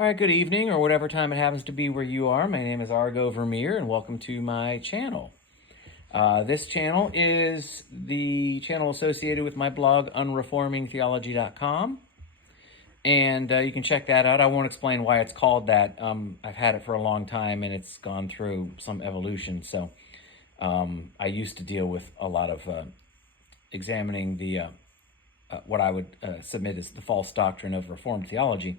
All right, good evening, or whatever time it happens to be where you are. My name is Argo Vermeer, and welcome to my channel. This channel is the channel associated with my blog, unreformingtheology.com, and you can check that out. I won't explain why it's called that. I've had it for a long time, and it's gone through some evolution, so I used to deal with a lot of examining the what I would submit as the false doctrine of Reformed theology,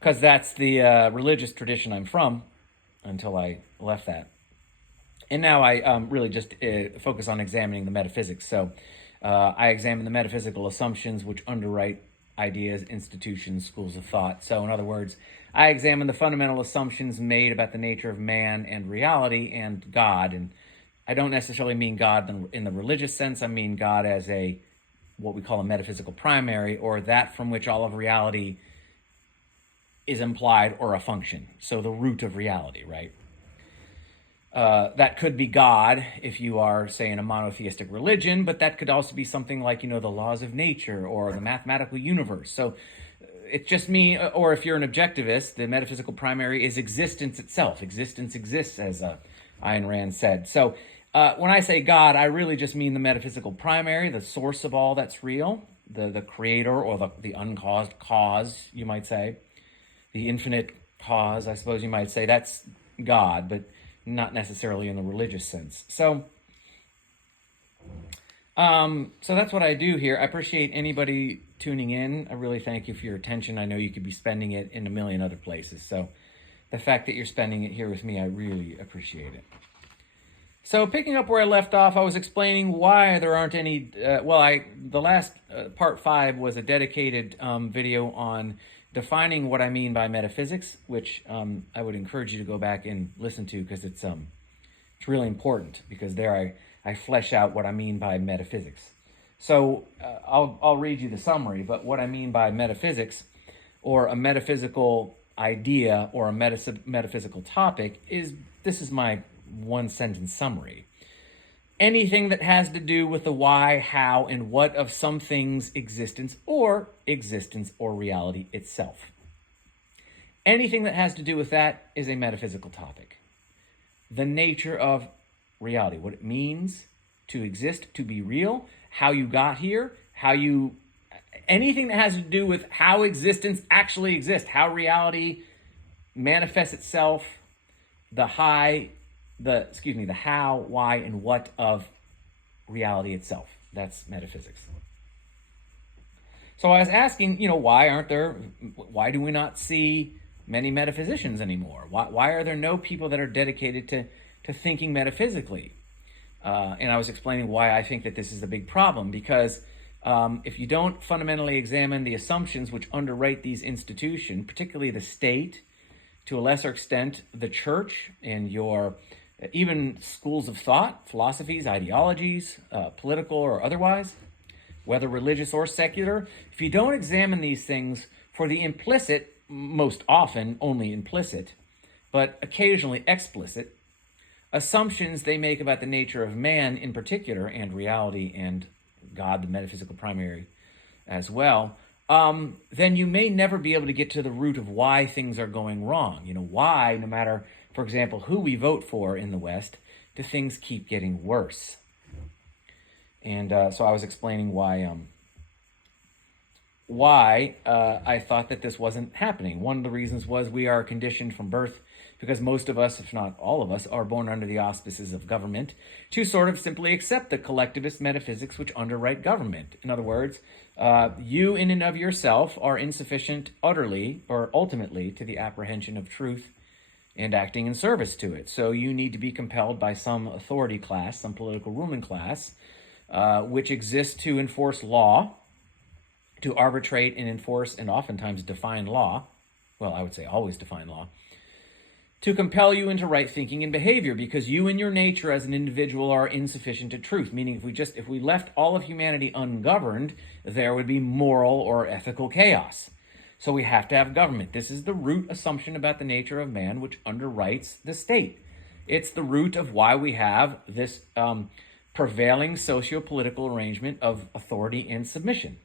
because that's the religious tradition I'm from until I left that. And now I really just focus on examining the metaphysics. So I examine the metaphysical assumptions which underwrite ideas, institutions, schools of thought. So in other words, I examine the fundamental assumptions made about the nature of man and reality and God. And I don't necessarily mean God in the religious sense. I mean God as what we call a metaphysical primary, or that from which all of reality is implied, or a function. So the root of reality, right? That could be God if you are, say, in a monotheistic religion, but that could also be something like, the laws of nature or the mathematical universe. So it's just me, or if you're an objectivist, the metaphysical primary is existence itself. Existence exists, as Ayn Rand said. So when I say God, I really just mean the metaphysical primary, the source of all that's real, the creator, or the uncaused cause, you might say. The infinite cause, I suppose you might say. That's God, but not necessarily in the religious sense. So that's what I do here. I appreciate anybody tuning in. I really thank you for your attention. I know you could be spending it in a million other places. So the fact that you're spending it here with me, I really appreciate it. So picking up where I left off, I was explaining why there aren't any, the last part 5 was a dedicated video on defining what I mean by metaphysics, which I would encourage you to go back and listen to, because it's really important, because there I flesh out what I mean by metaphysics. So I'll read you the summary, but what I mean by metaphysics, or a metaphysical idea, or a metaphysical topic, this is my one-sentence summary. Anything that has to do with the why, how, and what of some thing's existence or reality itself. Anything that has to do with that is a metaphysical topic. The nature of reality, what it means to exist, to be real, how you got here, anything that has to do with how existence actually exists, how reality manifests itself, the how, why, and what of reality itself. That's metaphysics. So I was asking, why do we not see many metaphysicians anymore? Why are there no people that are dedicated to thinking metaphysically? And I was explaining why I think that this is a big problem, because if you don't fundamentally examine the assumptions which underwrite these institutions, particularly the state, to a lesser extent the church, and your even schools of thought, philosophies, ideologies, political or otherwise, whether religious or secular, if you don't examine these things for the implicit, most often only implicit, but occasionally explicit, assumptions they make about the nature of man in particular, and reality and God, the metaphysical primary, as well, then you may never be able to get to the root of why things are going wrong. Why, no matter, for example, who we vote for in the West, do things keep getting worse? And so I was explaining why I thought that this wasn't happening. One of the reasons was we are conditioned from birth, because most of us, if not all of us, are born under the auspices of government, to sort of simply accept the collectivist metaphysics which underwrite government. In other words, you in and of yourself are insufficient utterly or ultimately to the apprehension of truth and acting in service to it. So you need to be compelled by some authority class, some political ruling class, which exists to enforce law, to arbitrate and enforce and oftentimes define law. Well, I would say always define law. To compel you into right thinking and behavior, because you in your nature as an individual are insufficient to truth. Meaning if we left all of humanity ungoverned, there would be moral or ethical chaos. So we have to have government. This is the root assumption about the nature of man which underwrites the state. It's the root of why we have this prevailing socio-political arrangement of authority and submission.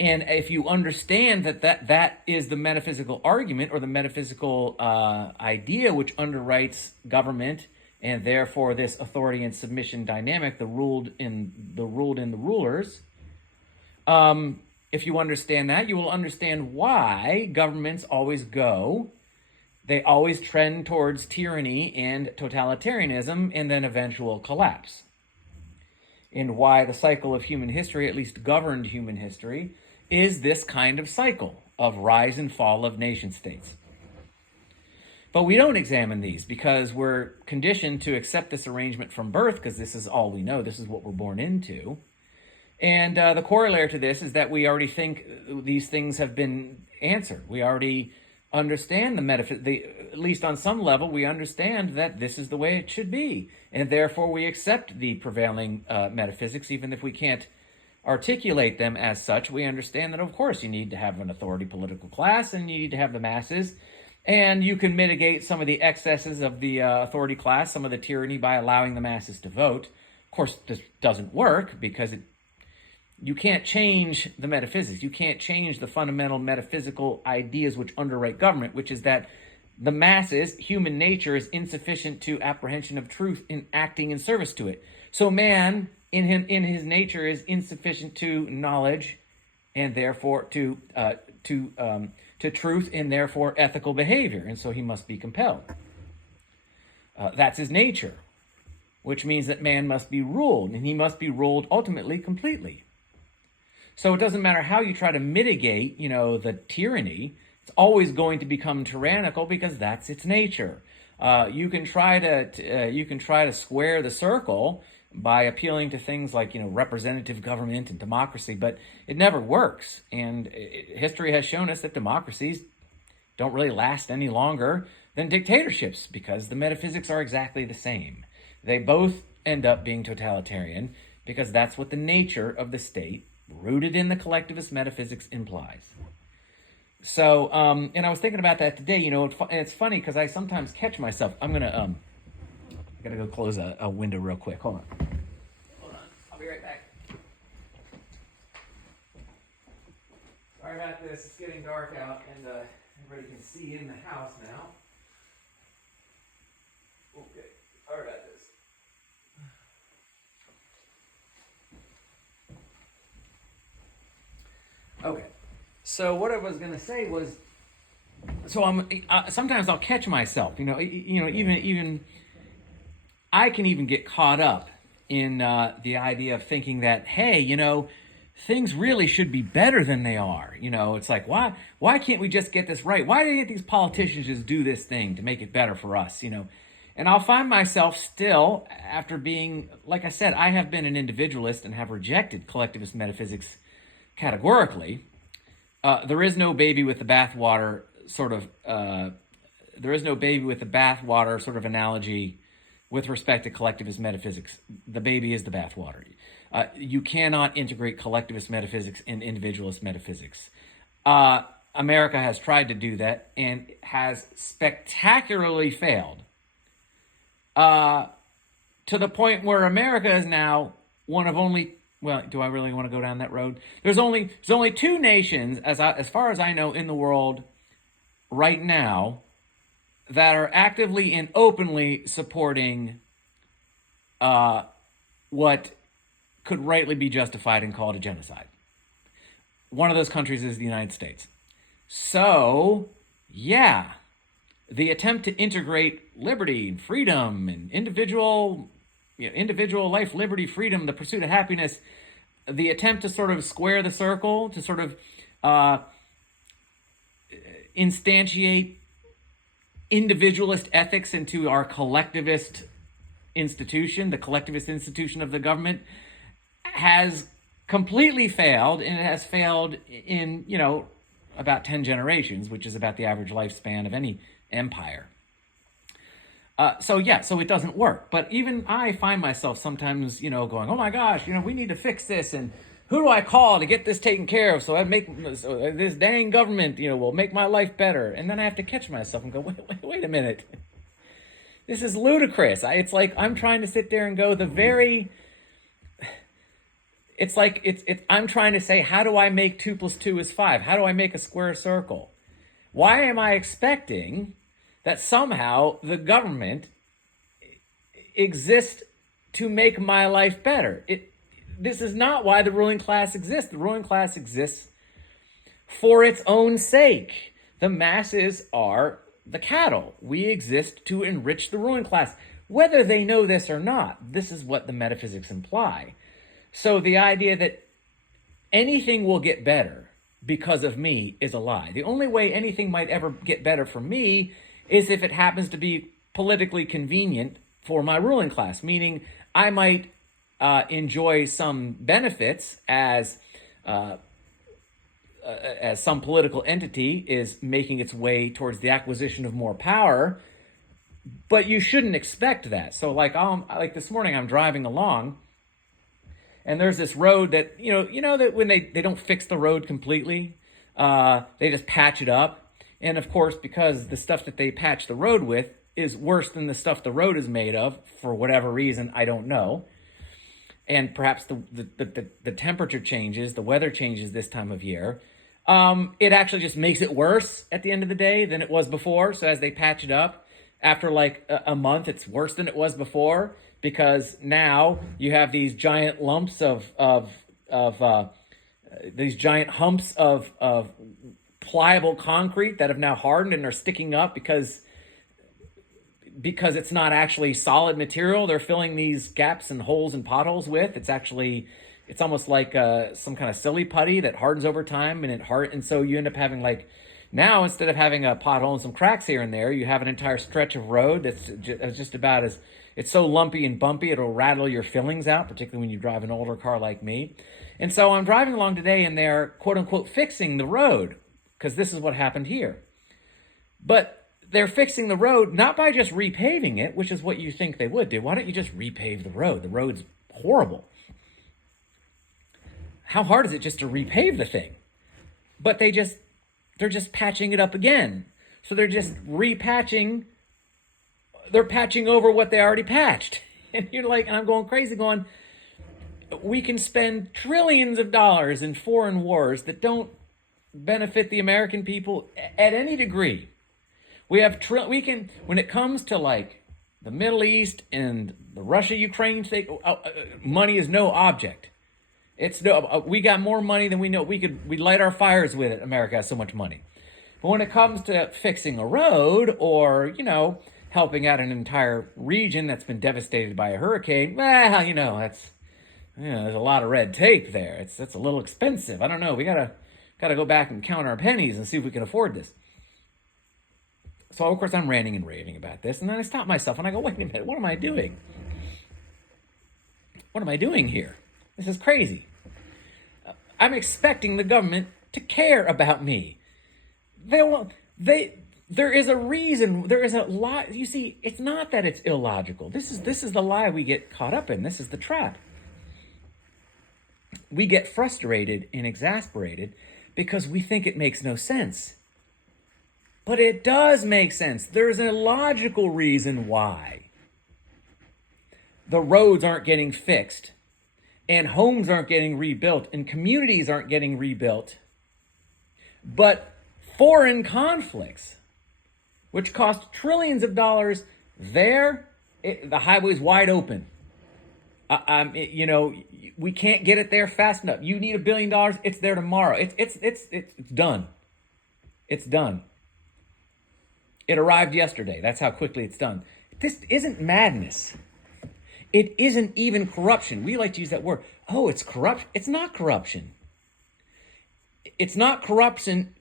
And if you understand that is the metaphysical argument or the metaphysical idea which underwrites government and therefore this authority and submission dynamic, the ruled in the rulers, if you understand that, you will understand why governments always they always trend towards tyranny and totalitarianism and then eventual collapse. And why the cycle of human history, at least governed human history, is this kind of cycle of rise and fall of nation states. But we don't examine these because we're conditioned to accept this arrangement from birth because this is all we know. This is what we're born into. And the corollary to this is that we already think these things have been answered. We already understand at least on some level, we understand that this is the way it should be. And therefore we accept the prevailing metaphysics, even if we can't articulate them as such. We understand that, of course, you need to have an authority political class and you need to have the masses. And you can mitigate some of the excesses of the authority class, some of the tyranny by allowing the masses to vote. Of course, this doesn't work because you can't change the metaphysics. You can't change the fundamental metaphysical ideas which underwrite government, which is that the masses, human nature, is insufficient to apprehension of truth in acting in service to it. So man, in his nature, is insufficient to knowledge, and therefore to truth, and therefore ethical behavior, and so he must be compelled. That's his nature, which means that man must be ruled, and he must be ruled ultimately completely. So it doesn't matter how you try to mitigate, the tyranny. It's always going to become tyrannical because that's its nature. You can try to square the circle by appealing to things like representative government and democracy, but it never works. And history has shown us that democracies don't really last any longer than dictatorships because the metaphysics are exactly the same. They both end up being totalitarian because that's what the nature of the state, rooted in the collectivist metaphysics, implies. So, and I was thinking about that today, and it's funny because I sometimes catch myself. I gotta go close a window real quick. Hold on. I'll be right back. Sorry about this. It's getting dark out, and everybody can see in the house now. Okay. Sorry about this. Okay. So what I was going to say was, sometimes I'll catch myself, even I can even get caught up in the idea of thinking that, hey, things really should be better than they are. It's like, why can't we just get this right? Why can't these politicians just do this thing to make it better for us? And I'll find myself still, after being, like I said, I have been an individualist and have rejected collectivist metaphysics categorically. There is no baby with the bathwater sort of. There is no baby with the bathwater sort of analogy with respect to collectivist metaphysics. The baby is the bathwater. You cannot integrate collectivist metaphysics and individualist metaphysics. America has tried to do that and has spectacularly failed. To the point where America is now one of only. Well, do I really want to go down that road? There's only two nations, as far as I know, in the world right now that are actively and openly supporting what could rightly be justified and called a genocide. One of those countries is the United States. So, yeah, the attempt to integrate liberty and freedom and individual life, liberty, freedom, the pursuit of happiness, the attempt to sort of square the circle, to sort of instantiate individualist ethics into our collectivist institution, the collectivist institution of the government, has completely failed, and it has failed in, about 10 generations, which is about the average lifespan of any empire. So it doesn't work. But even I find myself sometimes, going, oh my gosh, we need to fix this, and who do I call to get this taken care of so this dang government, will make my life better. And then I have to catch myself and go, wait a minute. This is ludicrous. It's like I'm trying to sit there and go, It's like I'm trying to say, how do I make 2 + 2 is 5? How do I make a square circle? Why am I expecting that somehow the government exists to make my life better? This is not why the ruling class exists. The ruling class exists for its own sake. The masses are the cattle. We exist to enrich the ruling class, whether they know this or not. This is what the metaphysics imply. So the idea that anything will get better because of me is a lie. The only way anything might ever get better for me is if it happens to be politically convenient for my ruling class, meaning I might enjoy some benefits as some political entity is making its way towards the acquisition of more power, but you shouldn't expect that. So like this morning I'm driving along and there's this road that, you know that when they don't fix the road completely, they just patch it up. And of course, because the stuff that they patch the road with is worse than the stuff the road is made of, for whatever reason, I don't know. And perhaps the temperature changes, the weather changes this time of year. It actually just makes it worse at the end of the day than it was before. So as they patch it up, after like a month, it's worse than it was before, because now you have these giant lumps of these giant humps of pliable concrete that have now hardened and are sticking up because it's not actually solid material they're filling these gaps and holes and potholes with. It's almost like some kind of silly putty that hardens over time, and so you end up having, like, now instead of having a pothole and some cracks here and there, you have an entire stretch of road that's just about as, it's so lumpy and bumpy it'll rattle your fillings out, particularly when you drive an older car like me. And so I'm driving along today and they're quote unquote fixing the road, because this is what happened here. But they're fixing the road not by just repaving it, which is what you think they would do. Why don't you just repave the road? The road's horrible. How hard is it just to repave the thing? But they're just patching it up again. So they're just repatching. They're patching over what they already patched. And you're like, and I'm going crazy going, we can spend trillions of dollars in foreign wars that don't benefit the American people at any degree. We can, when it comes to like the Middle East and the Russia-Ukraine thing, money is no object. We got more money than we know. We light our fires with it. America has so much money. But when it comes to fixing a road or, helping out an entire region that's been devastated by a hurricane, well, there's a lot of red tape there. It's a little expensive. I don't know. We gotta go back and count our pennies and see if we can afford this. So of course I'm ranting and raving about this, and then I stop myself and I go, wait a minute, what am I doing? What am I doing here? This is crazy. I'm expecting the government to care about me. There is a reason, there is a lie. You see, it's not that it's illogical. This is the lie we get caught up in. This is the trap. We get frustrated and exasperated because we think it makes no sense. But it does make sense. There's a logical reason why the roads aren't getting fixed, and homes aren't getting rebuilt, and communities aren't getting rebuilt. But foreign conflicts, which cost trillions of dollars, the highway's wide open. We can't get it there fast enough. You need $1 billion. It's there tomorrow. It's done. It's done. It arrived yesterday. That's how quickly it's done. This isn't madness. It isn't even corruption. We like to use that word. Oh, it's corruption. It's not corruption. It's not corruption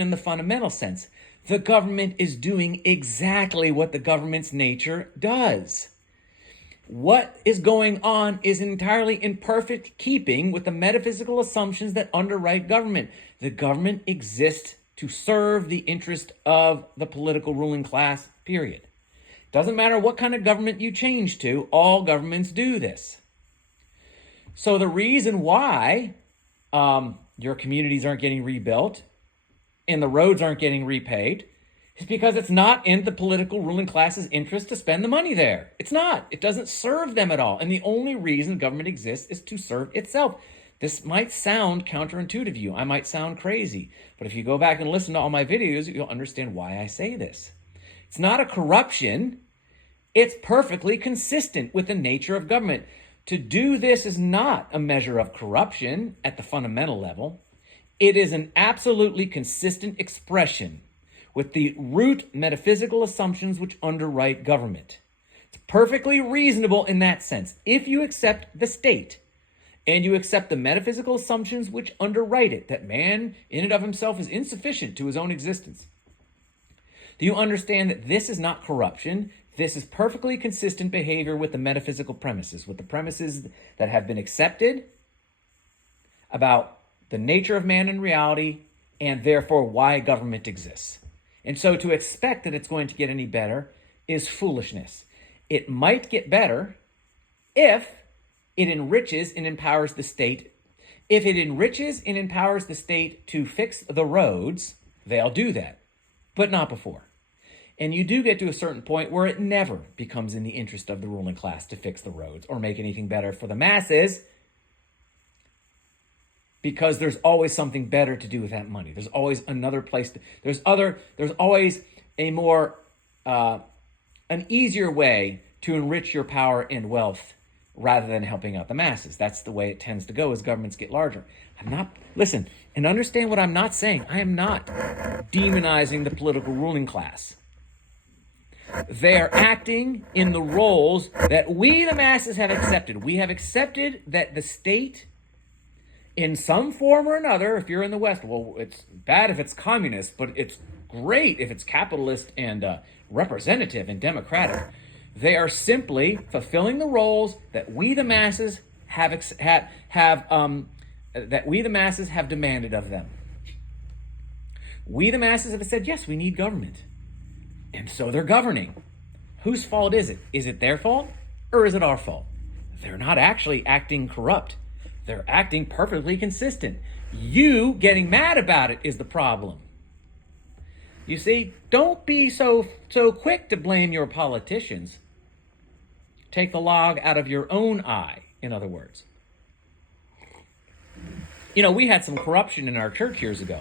in the fundamental sense. The government is doing exactly what the government's nature does. What is going on is entirely in perfect keeping with the metaphysical assumptions that underwrite government. The government exists to serve the interest of the political ruling class, period. Doesn't matter what kind of government you change to, all governments do this. So the reason why your communities aren't getting rebuilt and the roads aren't getting repaid is because it's not in the political ruling class's interest to spend the money there. It's not. It doesn't serve them at all. And the only reason government exists is to serve itself. This might sound counterintuitive to you. I might sound crazy. But if you go back and listen to all my videos, you'll understand why I say this. It's not a corruption. It's perfectly consistent with the nature of government. To do this is not a measure of corruption at the fundamental level. It is an absolutely consistent expression with the root metaphysical assumptions which underwrite government. It's perfectly reasonable in that sense. If you accept the state and you accept the metaphysical assumptions which underwrite it, that man in and of himself is insufficient to his own existence, do you understand that this is not corruption? This is perfectly consistent behavior with the metaphysical premises, with the premises that have been accepted about the nature of man in reality and therefore why government exists. And so to expect that it's going to get any better is foolishness. It might get better if it enriches and empowers the state. If it enriches and empowers the state to fix the roads, they'll do that, but not before. And you do get to a certain point where it never becomes in the interest of the ruling class to fix the roads or make anything better for the masses, because there's always something better to do with that money. There's always another place. There's always a more, an easier way to enrich your power and wealth rather than helping out the masses. That's the way it tends to go as governments get larger. Listen, and understand what I'm not saying. I am not demonizing the political ruling class. They are acting in the roles that we, the masses, have accepted. We have accepted that the state, in some form or another, if you're in the West, well, it's bad if it's communist, but it's great if it's capitalist and representative and democratic. They are simply fulfilling the roles that we, the masses, have demanded of them. We, the masses, have said, yes, we need government. And so they're governing. Whose fault is it? Is it their fault or is it our fault? They're not actually acting corrupt. They're acting perfectly consistent. You getting mad about it is the problem. You see, don't be so quick to blame your politicians. Take the log out of your own eye, in other words. You know, we had some corruption in our church years ago.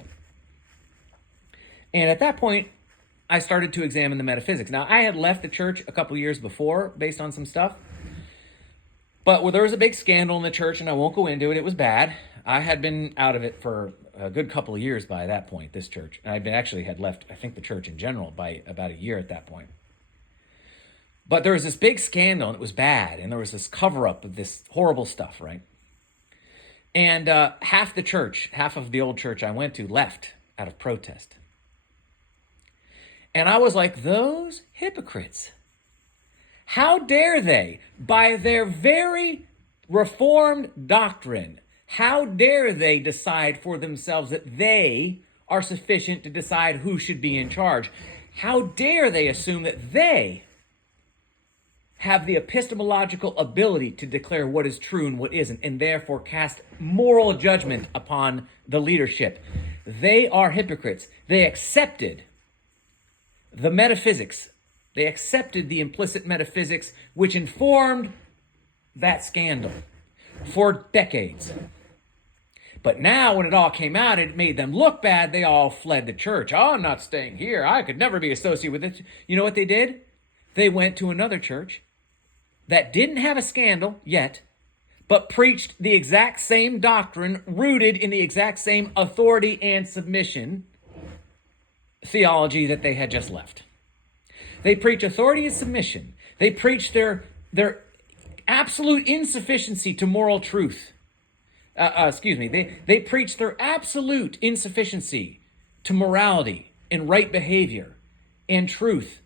And at that point, I started to examine the metaphysics. Now, I had left the church a couple years before based on some stuff. But there was a big scandal in the church, and I won't go into it. It was bad. I had been out of it for a good couple of years by that point, this church. And had left, I think, the church in general by about a year at that point. But there was this big scandal, and it was bad. And there was this cover-up of this horrible stuff, right? And half of the old church I went to left out of protest. And I was like, those hypocrites. How dare they, by their very reformed doctrine, how dare they decide for themselves that they are sufficient to decide who should be in charge? How dare they assume that they have the epistemological ability to declare what is true and what isn't, and therefore cast moral judgment upon the leadership? They are hypocrites. They accepted the metaphysics. They accepted the implicit metaphysics which informed that scandal for decades. But now when it all came out, it made them look bad. They all fled the church. Oh, I'm not staying here. I could never be associated with it. You know what they did? They went to another church that didn't have a scandal yet, but preached the exact same doctrine, rooted in the exact same authority and submission theology that they had just left. They preach authority and submission. They preach their absolute insufficiency to moral truth. They preach their absolute insufficiency to morality and right behavior and truth.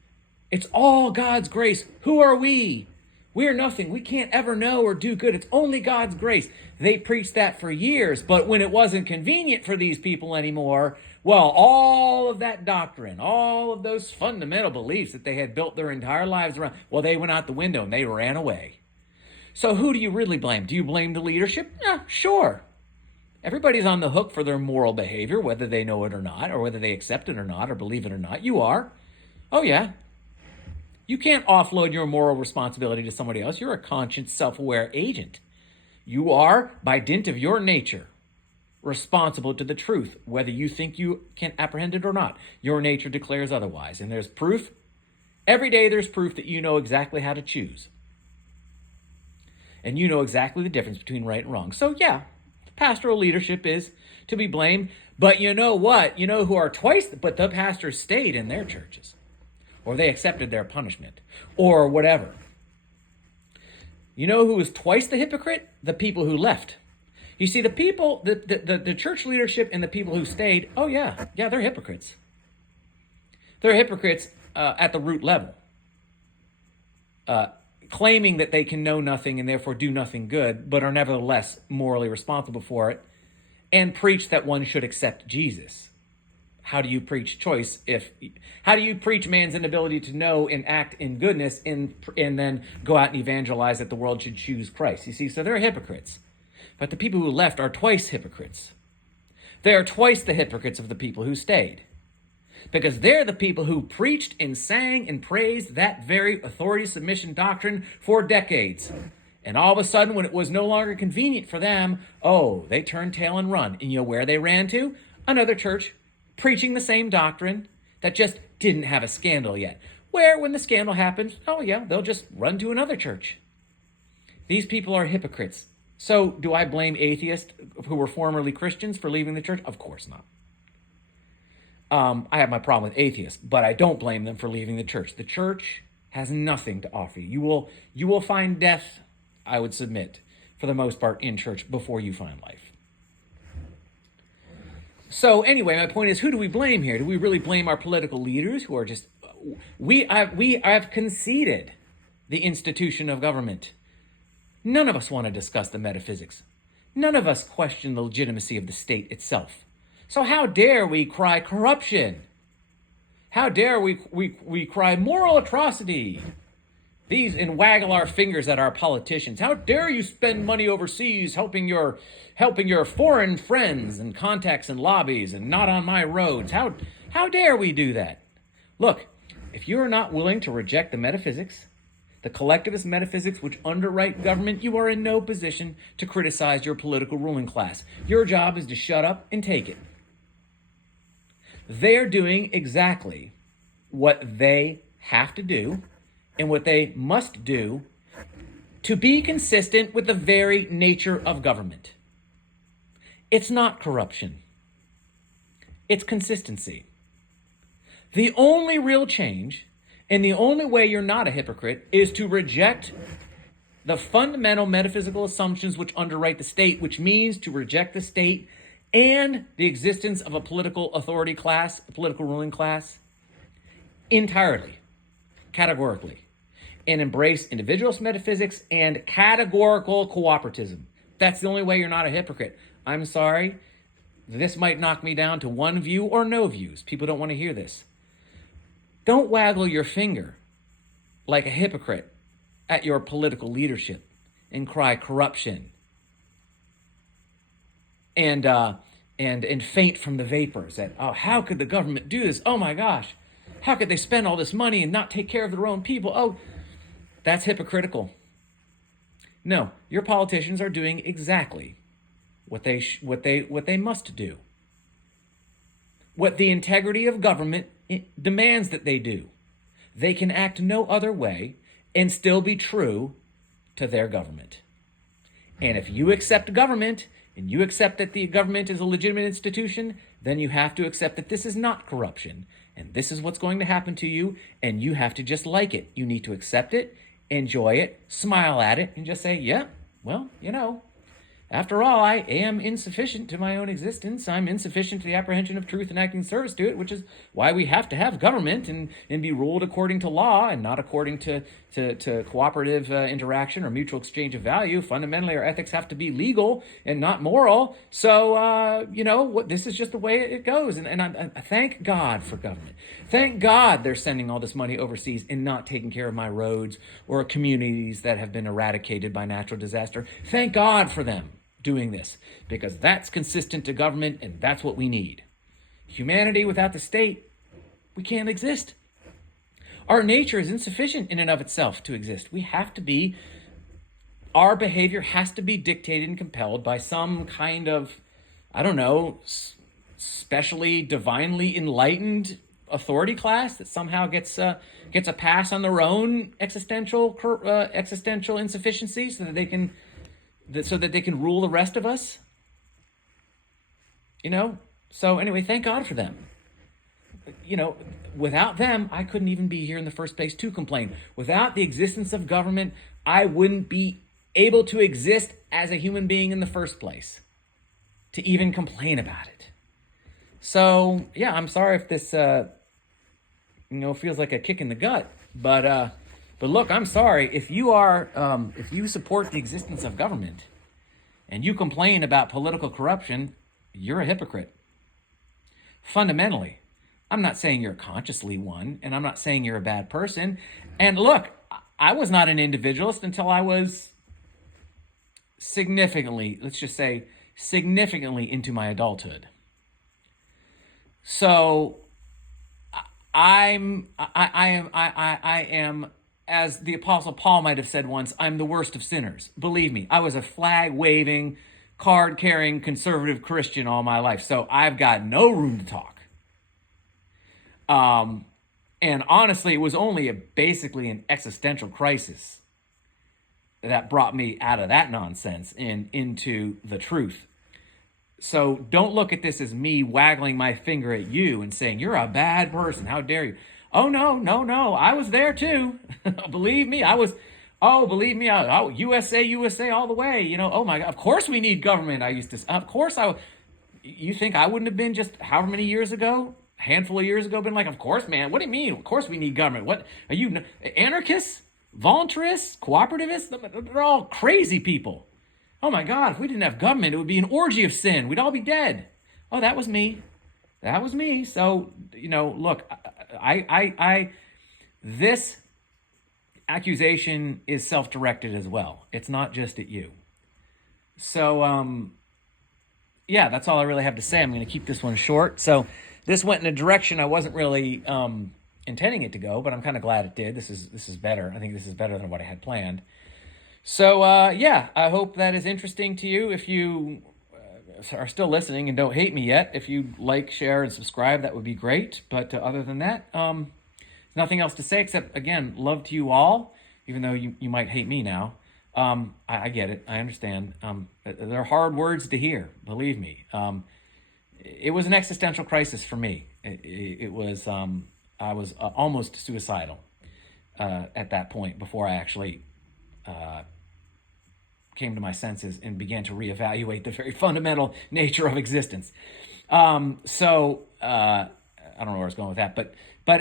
It's all God's grace. Who are we? We are nothing. We can't ever know or do good. It's only God's grace. They preached that for years, but when it wasn't convenient for these people anymore, well, all of that doctrine, all of those fundamental beliefs that they had built their entire lives around, well, they went out the window and they ran away. So who do you really blame? Do you blame the leadership? Yeah, sure. Everybody's on the hook for their moral behavior, whether they know it or not, or whether they accept it or not, or believe it or not. You are. Oh, yeah. You can't offload your moral responsibility to somebody else. You're a conscious, self-aware agent. You are, by dint of your nature, responsible to the truth, whether you think you can apprehend it or not. Your nature declares otherwise. And there's proof. Every day there's proof that you know exactly how to choose. And you know exactly the difference between right and wrong. So yeah, pastoral leadership is to be blamed. But you know what? You know who are twice, but the pastors stayed in their churches. Or they accepted their punishment. Or whatever. You know who was twice the hypocrite? The people who left. You see, the people, the church leadership and the people who stayed, oh yeah, they're hypocrites. They're hypocrites at the root level. Claiming that they can know nothing and therefore do nothing good, but are nevertheless morally responsible for it, and preach that one should accept Jesus. How do you preach choice how do you preach man's inability to know and act in goodness and then go out and evangelize that the world should choose Christ? You see, so they're hypocrites. But the people who left are twice hypocrites. They are twice the hypocrites of the people who stayed. Because they're the people who preached and sang and praised that very authority submission doctrine for decades. And all of a sudden, when it was no longer convenient for them, they turned tail and run. And you know where they ran to? Another church preaching the same doctrine that just didn't have a scandal yet. Where, when the scandal happens, they'll just run to another church. These people are hypocrites. So, do I blame atheists who were formerly Christians for leaving the church? Of course not. I have my problem with atheists, but I don't blame them for leaving the church. The church has nothing to offer you. You will find death, I would submit, for the most part, in church before you find life. So anyway, my point is, who do we blame here? Do we really blame our political leaders who are just... We have conceded the institution of government. None of us want to discuss the metaphysics. None of us question the legitimacy of the state itself. So how dare we cry corruption? How dare we cry moral atrocity? And waggle our fingers at our politicians. How dare you spend money overseas helping your foreign friends and contacts and lobbies and not on my roads? How dare we do that? Look, if you are not willing to reject the metaphysics, the collectivist metaphysics which underwrite government, you are in no position to criticize your political ruling class. Your job is to shut up and take it. They're doing exactly what they have to do and what they must do to be consistent with the very nature of government. It's not corruption. It's consistency. The only real change, and the only way you're not a hypocrite, is to reject the fundamental metaphysical assumptions which underwrite the state, which means to reject the state and the existence of a political authority class, a political ruling class, entirely, categorically, and embrace individualist metaphysics and categorical cooperatism. That's the only way you're not a hypocrite. I'm sorry, this might knock me down to one view or no views. People don't want to hear this. Don't waggle your finger like a hypocrite at your political leadership and cry corruption and faint from the vapors that, how could the government do this? Oh my gosh, how could they spend all this money and not take care of their own people? That's hypocritical. No, your politicians are doing exactly what they must do. What the integrity of government demands that they do. They can act no other way and still be true to their government. And if you accept government and you accept that the government is a legitimate institution, then you have to accept that this is not corruption. And this is what's going to happen to you, and you have to just like it. You need to accept it, enjoy it, smile at it, and just say, yeah, well, after all, I am insufficient to my own existence. I'm insufficient to the apprehension of truth and acting service to it, which is why we have to have government and be ruled according to law and not according to cooperative interaction or mutual exchange of value. Fundamentally, our ethics have to be legal and not moral. So, this is just the way it goes. And I thank God for government. Thank God they're sending all this money overseas and not taking care of my roads or communities that have been eradicated by natural disaster. Thank God for them doing this, because that's consistent to government and that's what we need. Humanity without the state, we can't exist. Our nature is insufficient in and of itself to exist. We have to be our behavior has to be dictated and compelled by some kind of, I don't know, specially divinely enlightened authority class that somehow gets a pass on their own existential insufficiencies, so that they can rule the rest of us. So anyway, thank God for them. Without them, I couldn't even be here in the first place to complain. Without the existence of government, I wouldn't be able to exist as a human being in the first place, to even complain about it. So yeah, I'm sorry if this feels like a kick in the gut, but look, I'm sorry if you support the existence of government and you complain about political corruption, you're a hypocrite. Fundamentally, I'm not saying you're consciously one, and I'm not saying you're a bad person. And look, I was not an individualist until I was significantly into my adulthood. So I am, as the Apostle Paul might have said once, I'm the worst of sinners. Believe me, I was a flag-waving, card-carrying, conservative Christian all my life. So I've got no room to talk. And honestly, it was only basically an existential crisis that brought me out of that nonsense and into the truth. So don't look at this as me waggling my finger at you and saying, you're a bad person. How dare you? Oh, no. I was there too. Believe me, USA all the way. Oh my God, of course we need government. You think I wouldn't have been just however many years ago, a handful of years ago, been like, of course, man, what do you mean? Of course we need government. What are you, anarchists, voluntarists, cooperativists? They're all crazy people. Oh my God, if we didn't have government, it would be an orgy of sin. We'd all be dead. Oh, that was me. So, look, this accusation is self-directed as well. It's not just at you. So, yeah, that's all I really have to say. I'm going to keep this one short. So this went in a direction I wasn't really intending it to go, but I'm kind of glad it did. This is better. I think this is better than what I had planned. So, yeah, I hope that is interesting to you. If you are still listening and don't hate me yet, if you like, share, and subscribe, that would be great. But other than that, there's nothing else to say except, again, love to you all, even though you might hate me now. I get it. I understand. They're hard words to hear, believe me. It was an existential crisis for me. It was, I was almost suicidal at that point before I actually came to my senses and began to reevaluate the very fundamental nature of existence. So I don't know where I was going with that, but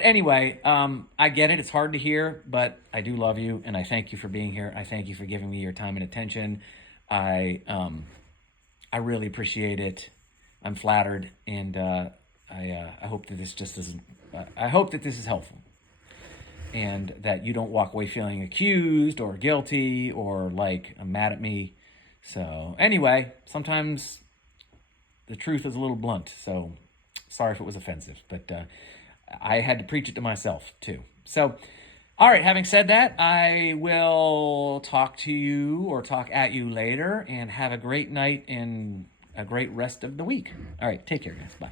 anyway, I get it. It's hard to hear, but I do love you, and I thank you for being here. I thank you for giving me your time and attention. I really appreciate it. I'm flattered, and I hope that this I hope that this is helpful, and that you don't walk away feeling accused or guilty or like I'm mad at me. So anyway, sometimes the truth is a little blunt, so sorry if it was offensive, but I had to preach it to myself too. So, all right, having said that, I will talk to you or talk at you later, and have a great night and a great rest of the week. All right, take care, guys. Bye.